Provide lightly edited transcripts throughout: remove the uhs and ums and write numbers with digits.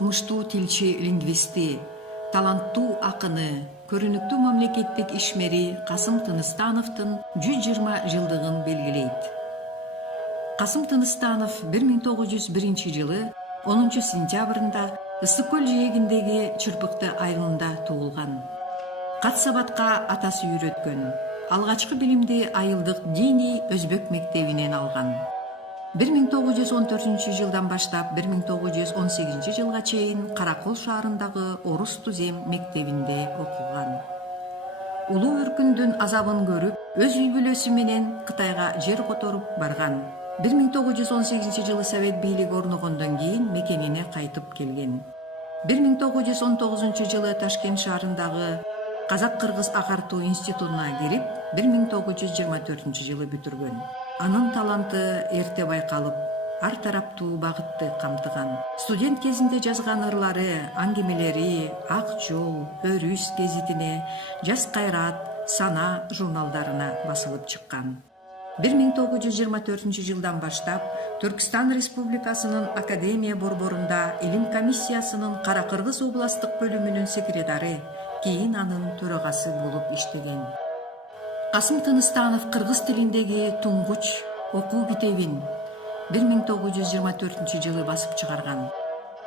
укмуштуу тилчи лингвисти, таланттуу акыны, көрүнүктүү мамлекеттик ишмери Касым Тыныстановдун 120 жылдыгын белгилейт. Касым Тыныстанов 1901 жылы 10 сентябрында Ысык көл жээгиндеги Чырпыкты айылында туулган. Кат сабатка атасы үйрөткөн. Алгачкы билимди айылдык диний өзбек мектебинен алган. 1914 жылдан баштап 1918 жылга чейин Каракол шаарындагы Орус Тузем мектебинде окуган. Улуу өркүндүн азабын көрүп, өз үй бүлөсү менен Кытайга жер которуп барган. 1918 жылы Совет бийлиги орногондон кийин мекенине кайтып келген. 1919 жылы Ташкент шаарындагы Казак-Кыргыз агартуу институтуна кирип, 1924 жылы бүтүргөн. Анын таланты эрте байкалып, ар тараптуу багытты камтыган. Студент кезинде жазган ырлары, аңгемелери Ак жол, Өрүс гезитине, Жас кайрат, Сана журналдарына басылып чыккан. 1924 жылдан баштап Түркстан Республикасынын Академия борборунда Илим комиссиясынын Кара-Кыргыз областтык бөлүмүнүн секретары, кийин анын төрагасы болуп иштеген. Касым Тыныстанов кыргыз тилиндеги туңгуч окуу китебин 1924 жылы басып чыгарган.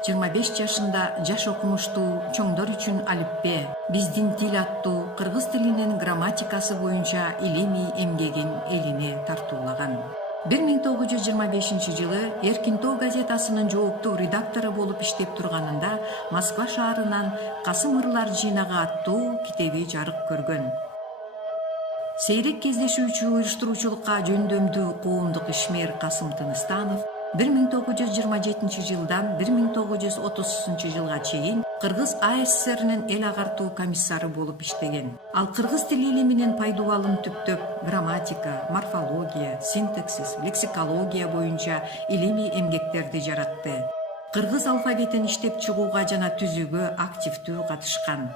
25 жашында жаш окумуштуу чоңдор үчүн алипбе, биздин тил аттуу кыргыз тилинин грамматикасы боюнча илимий эмгегин элине тартуулаган. 1925 жылы Эркин тоо газетасынын жооптуу редактору болуп иштеп турганында Москва шаарынан Касым ырлар жыйнагы аттуу китеби жарык көргөн. Сейрек кездешүүчү уюштуруучулукка жөндөмдүү коомдук ишмер Касым Тыныстанов 1927 жылдан 1930 жылга чейин Кыргыз АССРнин эл агартуу комиссары болуп иштеген. Ал кыргыз тили илиминин пайдубалын түптөп, грамматика, морфология, синтаксис, лексикология боюнча илимий эмгектерди жаратты. Кыргыз алфавитин иштеп чыгууга жана түзүүгө активдүү катышкан.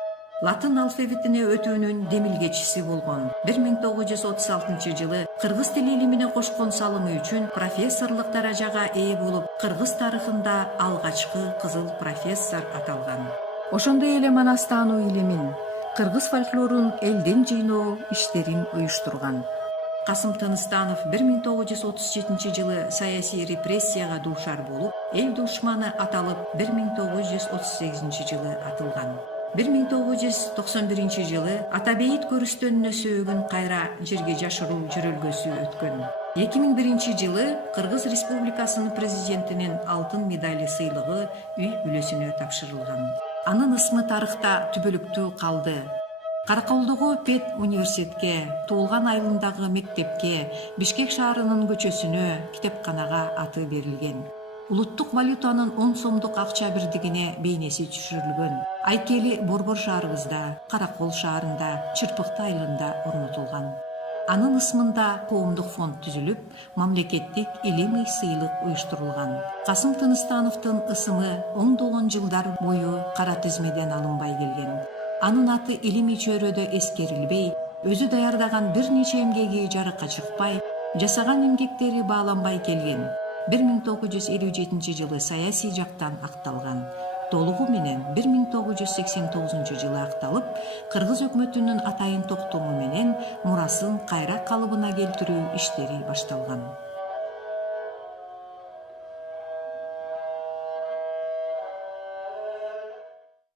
Латын алфавитине өтүүнүн демилгечиси болгон. 1936 жылы кыргыз тили илимине кошкон салымы үчүн профессорлук даражага ээ болуп, кыргыз тарыхында алгачкы кызыл профессор аталган. Ошондой эле манастануу илимин, кыргыз фольклорун элден жыйноо иштерин уюштурган. Касым Тыныстанов 1937 жылы саясий репрессияга дуушар болуп, эл душманы аталып 1938 жылы атылган. 1991 жылы Атабейит көрүстөнүнө сөөгүн кайра жерге жашыруу жөрөлгөсү өткөн. 2001 жылы Кыргыз Республикасынын президентинин алтын медали сыйлыгы үй бүлөсүнө тапшырылган. Анын ысмы тарыхта түбөлүктүү калды. Караколдогу Пет университетке, туулган айылындагы мектепке, Бишкек шаарынын көчөсүнө, китепканага аты берилген. Улуттук валютанын 10 сомдук акча бирдигине бейнеси түшүрүлгөн. Айкели Борбор шаарыбызда, Каракол шаарында, Чырпыкты айылында орнотулган. Анын ысмында коомдук фонд түзүлүп, мамлекеттик илимий сыйлык уюштурулган. Касым Тыныстановдун ысымы оңдогон жылдар бою кара тизмеден алынбай келген. Анын аты илимий чөйрөдө эскерилбей, өзү даярдаган бир нече эмгеги жарыкка чыкпай, жасаган эмгектери бааланбай келген. 1957 жылы саясий жактан акталган. Толугу менен 1989 жылы акталып, Кыргыз өкмөтүнүн атайын токтому менен мурасын кайра калыбына келтирүү иштери башталган.